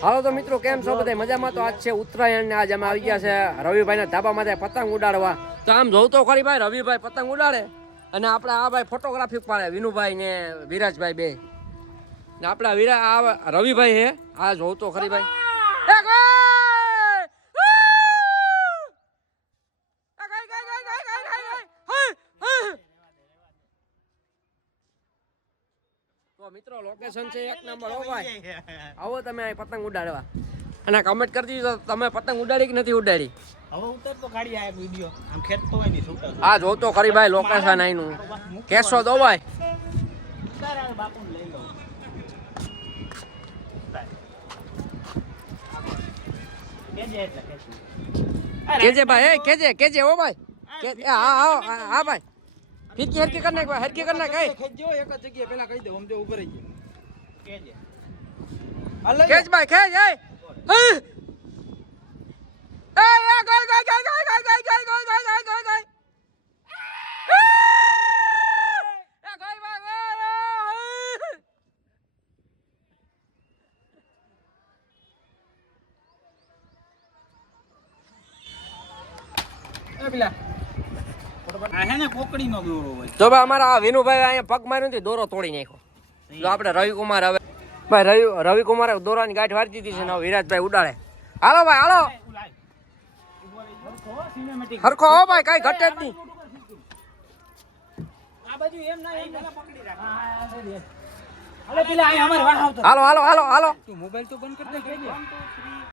હાલો તો મિત્રો કેમ છો બધા મજામાં? તો આજ છે ઉત્તરાયણ ને આજ અમે આવી ગયા છે રવિભાઈ ના ધાબા માટે પતંગ ઉડાડવા. તો આમ જોઉં તો ખરી ભાઈ, રવિભાઈ પતંગ ઉડાડે અને આપણા આ ભાઈ ફોટોગ્રાફી પાડે, વિનુભાઈ ને વિરાજભાઈ બે ને આપણા આ રવિભાઈ હે. આ જોઉં તો ખરી ભાઈ. તો મિત્રો લોકેશન છે એક નંબર હો ભાઈ, આવો તમે આ પતંગ ઉડાડવા અને કમેન્ટ કરી દીધો તમે પતંગ ઉડાડી કે નથી ઉડાડી. હવે ઉતર તો ગાડી આ વિડિયો આમ ખેતતો હોય ની છૂટા. આ જોતો ખરી ભાઈ લોકેશન આઈનું કેસો દો ભાઈ. ઉતાર આ બાપુને લઈ લો. કેજે એટલે કેજે ભાઈ, કેજે ઓ ભાઈ. હા ભાઈ ફિરકી હરકી કર નાખ ભાઈ, હરકી કર નાખ. ખેજજો એક જ જગ્યાએ પેલા કહી દે, આમ જો ઉપર રહી કેજે. કેજ ભાઈ કેજ. એ તો ભાઈ અમારા આ વિનુભાઈ અહીંયા પગ માર્યો ને દોરો તોડી નાખ્યો. જો આપણે રવિકુમાર હવે ભાઈ રવિકુમારે દોરાની ગાંઠ વાળી દીધી છે ને વિરાજભાઈ ઉડાડે. હાલો ભાઈ હાલો હરખો હો ભાઈ, કઈ ઘટે જ નહીં. હાલો હાલો હાલો હાલો. મોબાઈલ તો બંધ કરી દે.